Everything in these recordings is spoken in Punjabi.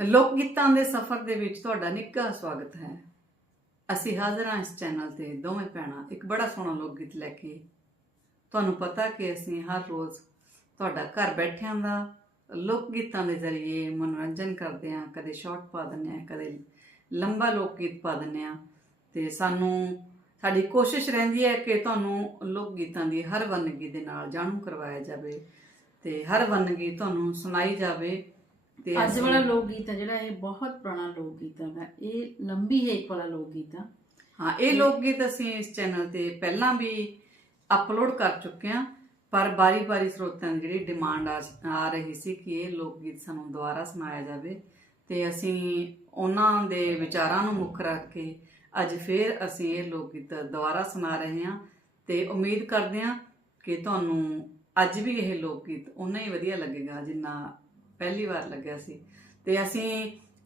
ਲੋਕ ਗੀਤਾਂ ਦੇ ਸਫ਼ਰ ਦੇ ਵਿੱਚ ਤੁਹਾਡਾ ਨਿੱਘਾ ਸਵਾਗਤ ਹੈ। ਅਸੀਂ ਹਾਜ਼ਰ ਹਾਂ ਇਸ ਚੈਨਲ ਤੇ, ਦੋਵੇਂ ਭੈਣਾਂ, ਇੱਕ ਬੜਾ ਸੋਹਣਾ ਲੋਕ ਗੀਤ ਲੈ ਕੇ। ਤੁਹਾਨੂੰ ਪਤਾ ਕਿ ਅਸੀਂ ਹਰ ਰੋਜ਼ ਤੁਹਾਡਾ ਘਰ ਬੈਠਿਆਂ ਦਾ ਲੋਕ ਗੀਤਾਂ ਦੇ ਜ਼ਰੀਏ ਮਨੋਰੰਜਨ ਕਰਦੇ ਹਾਂ, ਕਦੇ ਸ਼ਾਰਟ ਪਾ ਦਿੰਦੇ ਹਾਂ, ਕਦੇ ਲੰਬਾ ਲੋਕ ਗੀਤ ਪਾ ਦਿੰਦੇ ਹਾਂ। ਤੇ ਸਾਨੂੰ, ਸਾਡੀ ਕੋਸ਼ਿਸ਼ ਰਹਿੰਦੀ ਹੈ ਕਿ ਤੁਹਾਨੂੰ ਲੋਕ ਗੀਤਾਂ ਦੀ ਹਰ ਵੰਨਗੀ ਦੇ ਨਾਲ ਜਾਣੂ ਕਰਵਾਇਆ ਜਾਵੇ ਤੇ ਹਰ ਵੰਨਗੀ ਤੁਹਾਨੂੰ ਸੁਣਾਈ ਜਾਵੇ। ਤੇ ਅੱਜ ਵਾਲਾ ਲੋਕ ਗੀਤ ਹੈ ਜਿਹੜਾ ਇਹ ਬਹੁਤ ਪੁਰਾਣਾ ਲੋਕ ਗੀਤ ਹੈਗਾ ਇਹ ਲੰਬੀ ਹੈ ਇੱਕ ਵਾਲਾ ਲੋਕ ਗੀਤ ਆ। ਹਾਂ ਇਹ ਲੋਕ ਗੀਤ ਅਸੀਂ ਇਸ ਚੈਨਲ ਤੇ ਪਹਿਲਾਂ ਵੀ ਅਪਲੋਡ ਕਰ ਚੁੱਕੇ ਹਾਂ ਪਰ ਬਾਰੀ-ਬਾਰੀ ਸਰੋਤਿਆਂ ਦੀ ਜਿਹੜੀ ਡਿਮਾਂਡ ਆ ਆ ਰਹੀ ਸੀ ਕਿ ਇਹ ਲੋਕ ਗੀਤ ਸਾਨੂੰ ਦੁਬਾਰਾ ਸੁਣਾਇਆ ਜਾਵੇ। ਤੇ ਅਸੀਂ ਉਹਨਾਂ ਦੇ ਵਿਚਾਰਾਂ ਨੂੰ ਮੁੱਖ ਰੱਖ ਕੇ ਅੱਜ ਫੇਰ ਅਸੀਂ ਇਹ ਲੋਕ ਗੀਤ ਦੁਬਾਰਾ ਸੁਣਾ ਰਹੇ ਹਾਂ। ਤੇ ਉਮੀਦ ਕਰਦੇ ਹਾਂ ਕਿ ਤੁਹਾਨੂੰ ਅੱਜ ਵੀ ਇਹ ਲੋਕ ਗੀਤ ਉਨਾ ਹੀ ਵਧੀਆ ਲੱਗੇਗਾ ਜਿੰਨਾ ਪਹਿਲੀ ਵਾਰ ਲੱਗਿਆ ਸੀ। ਤੇ ਅਸੀਂ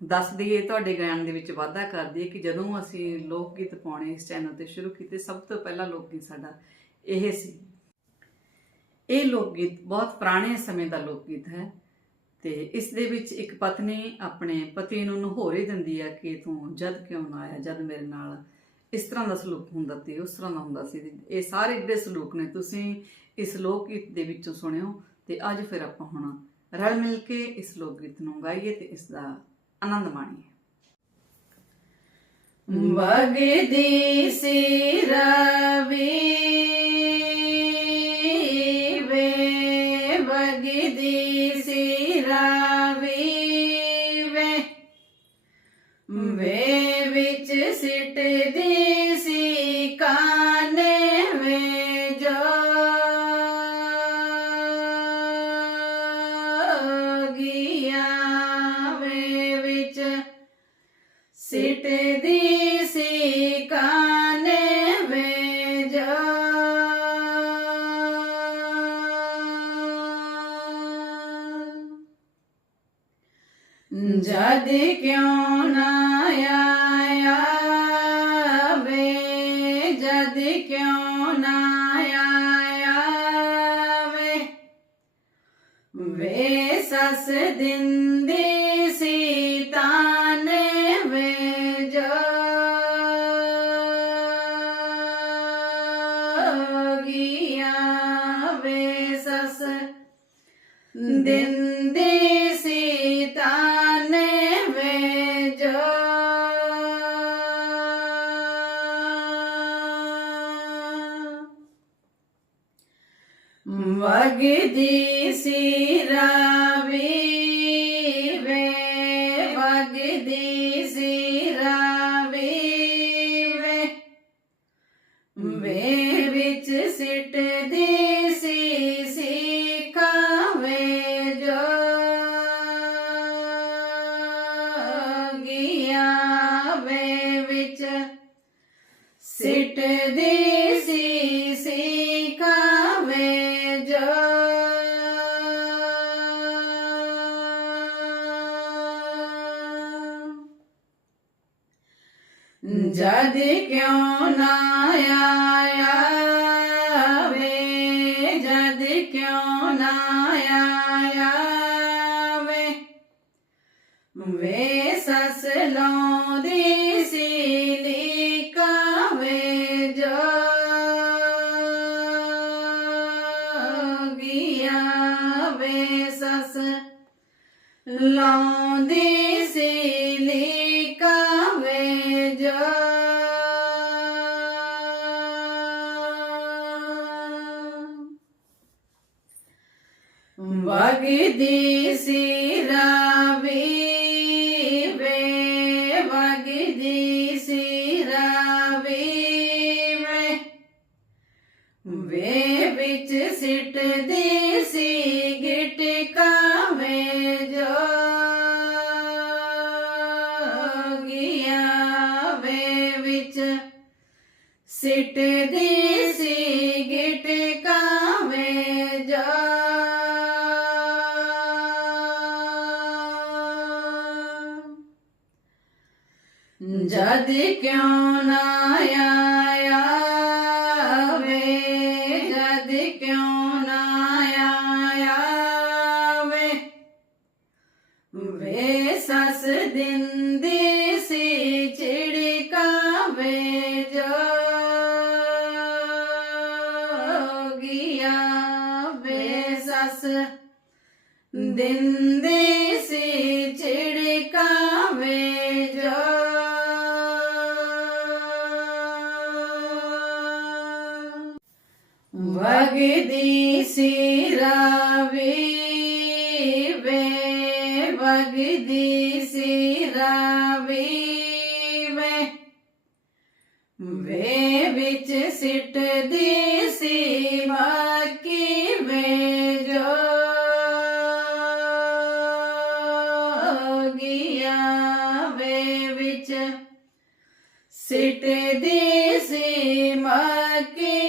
ਦੱਸ ਦਈਏ, ਤੁਹਾਡੇ ਗਿਆਨ ਦੇ ਵਿੱਚ ਵਾਧਾ ਕਰ ਦਈਏ ਕਿ ਜਦੋਂ ਅਸੀਂ ਲੋਕ ਗੀਤ ਪਾਉਣੇ ਇਸ ਚੈਨਲ ਤੇ ਸ਼ੁਰੂ ਕੀਤੇ, ਸਭ ਤੋਂ ਪਹਿਲਾਂ ਲੋਕ ਗੀਤ ਸਾਡਾ ਇਹ ਸੀ। ਇਹ ਲੋਕ ਗੀਤ ਬਹੁਤ ਪੁਰਾਣੇ ਸਮੇਂ ਦਾ ਲੋਕ ਗੀਤ ਹੈ ਤੇ ਇਸ ਦੇ ਵਿੱਚ ਇੱਕ ਪਤਨੀ ਆਪਣੇ ਪਤੀ ਨੂੰ ਨਹੋਰੇ ਦਿੰਦੀ ਹੈ ਕਿ ਤੂੰ ਜਦ ਕਿਉਂ ਨਾ ਆਇਆ, ਜਦ ਮੇਰੇ ਨਾਲ ਇਸ ਤਰ੍ਹਾਂ ਦਾ ਸਲੂਕ ਹੁੰਦਾ ਤੇ ਉਸ ਤਰ੍ਹਾਂ ਦਾ ਹੁੰਦਾ ਸੀ। ਇਹ ਸਾਰੇ ਜਿਹੜੇ ਸਲੂਕ ਨੇ, ਤੁਸੀਂ ਇਸ ਲੋਕ ਗੀਤ ਦੇ ਵਿੱਚੋਂ ਸੁਣਿਓ ਤੇ ਅੱਜ ਫਿਰ ਆਪਾਂ ਹੁਣ ਰਲ ਮਿਲ ਕੇ ਇਸ ਲੋਕ ਗੀਤ ਨੂੰ ਗਾਈਏ ਤੇ ਇਸ ਦਾ ਆਨੰਦ ਮਾਣੀਏ। ਵਗਦੀ ਸੀ ਰਵੀ ਵੇ ਵਗਦੀ ਸੀ ਰਵੀ ਵੇ। ਵੇ ਵਿੱਚ ਸਿੱਟਦੀ ਸਿੱਟਦੀ ਸੀ ਕਾਨੇ ਵੇ ਜਦ ਕਿਉਂ ਨਾ ਆਇਆ ਵੇ, ਜਦ ਕਿਉਂ ਨਾ ਆਇਆ ਵੇ। ਵੇ ਸਸ ਦਿੰਦੀ ਸੀ ਦਿੰਦੀ ਸੀ ਤਾਨੇ ਵੇ ਜੋ ਵਗਦੀ ਸੀ ਰਾਵੀ ਵੇ, ਵਗਦੀ ਸੀ ਰਾਵੀ ਵੇ। ਵੇ ਵਿੱਚ ਸਿੱਟਦੀ ਸੀ ਕਿਉਂ ਨਾ ਆਇਆ ਵੇ ਜਦ ਕਿਉਂ ਨਾ ਆਇਆ ਵੇ ਵੇ ਸਸ ਲਾਉਂਦੀ ਸੀ ਲੀਕਾ ਵੇ ਜੋਗੀਆਂ। ਵੇ ਸਸ ਲਾਉਂਦੀ ਜੋ ਵਗਦੀ ਸੀ ਰਾਵੀ, ਵੇ ਵਗਦੀ ਸੀ ਵੇ। ਵਿੱਚ ਸਿੱਟਦੀ ਸੀ ਗਿਟਕਾ ਵੇ ਜੋਗੀਆਂ ਵੇ ਵਿੱਚ ਸਿੱਟਦੀ ਜਦ ਕਿਉਂ ਨਾ ਆਇਆ ਵੇ ਜਦ ਕਿਉਂ ਨਾ ਆਇਆ ਵੇ ਵੇ ਸੱਸ ਦਿੰਦੀ ਸੀ ਚਿੜਕਾਂ ਵੇ ਜੋਗੀਆ ਵੇ ਸੱਸ ਦਿੰਦੀ ਸੀ ਚਿੜਕਾਂ ਵੇ ਜੋ ਵਗਦੀ ਸੀ ਰਾਵੀ ਵੇ, ਵਗਦੀ ਸੀ ਰਾਵੀ ਵੇ। ਵੇ ਵਿੱਚ ਸਿੱਟਦੀ ਸੀ ਮੱਕੀ ਵੇ ਜੋ ਗਿਆ ਵੇ ਵਿੱਚ ਸਿੱਟਦੀ ਸੀ ਮੱਕੀ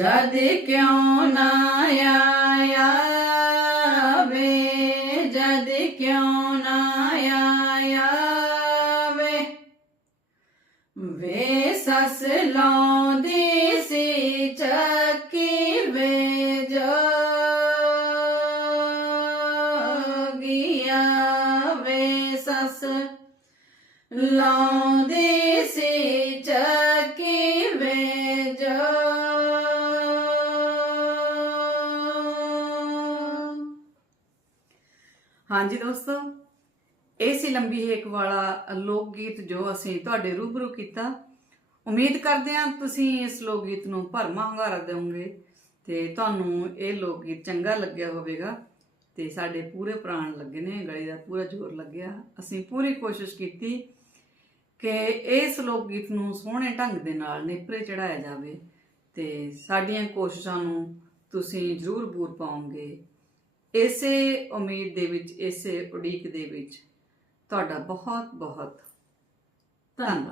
ਜਦ ਕਿਉਂ ਨਾ ਆਇਆ ਵੇ? ਜਦ ਕਿਉਂ ਨਾ ਆਇਆ ਵੇ? ਵੇ ਸੱਸ ਲਾਉਂਦੀ ਸੀ ਚੱਕੀ ਵੇ ਜੋਗੀਆ ਵੇ ਸੱਸ ਲਾਉਂਦੀ ਹਾਂਜੀ ਦੋਸਤੋ, ਇਹ ਸੀ ਲੰਬੀ ਹੇਕ ਵਾਲਾ ਲੋਕ ਗੀਤ ਜੋ ਅਸੀਂ ਤੁਹਾਡੇ ਰੂਬਰੂ ਕੀਤਾ। ਉਮੀਦ ਕਰਦੇ ਹਾਂ ਤੁਸੀਂ ਇਸ ਲੋਕ ਗੀਤ ਨੂੰ ਭਰਮਾ ਹੰਗਾਰਾ ਦਿਓਗੇ ਤੇ ਤੁਹਾਨੂੰ ਇਹ ਲੋਕ ਗੀਤ ਚੰਗਾ ਲੱਗਿਆ ਹੋਵੇਗਾ ਤੇ ਸਾਡੇ ਪੂਰੇ ਪ੍ਰਾਣ ਲੱਗੇ ਨੇ, ਗਲੇ ਦਾ ਪੂਰਾ ਜ਼ੋਰ ਲੱਗਿਆ। ਅਸੀਂ ਪੂਰੀ ਕੋਸ਼ਿਸ਼ ਕੀਤੀ ਕਿ ਇਸ ਲੋਕ ਗੀਤ ਨੂੰ ਸੋਹਣੇ ਢੰਗ ਦੇ ਨਾਲ ਨੇਪਰੇ ਚੜਾਇਆ ਜਾਵੇ ਤੇ ਸਾਡੀਆਂ ਕੋਸ਼ਿਸ਼ਾਂ ਨੂੰ ਤੁਸੀਂ ਜ਼ਰੂਰ ਬੂਰ ਪਾਓਗੇ। ਇਸੇ ਉਮੀਦ ਦੇ ਵਿੱਚ ਇਸੇ ਉਡੀਕ ਦੇ ਵਿੱਚ ਤੁਹਾਡਾ ਬਹੁਤ ਬਹੁਤ ਧੰਨਵਾਦ।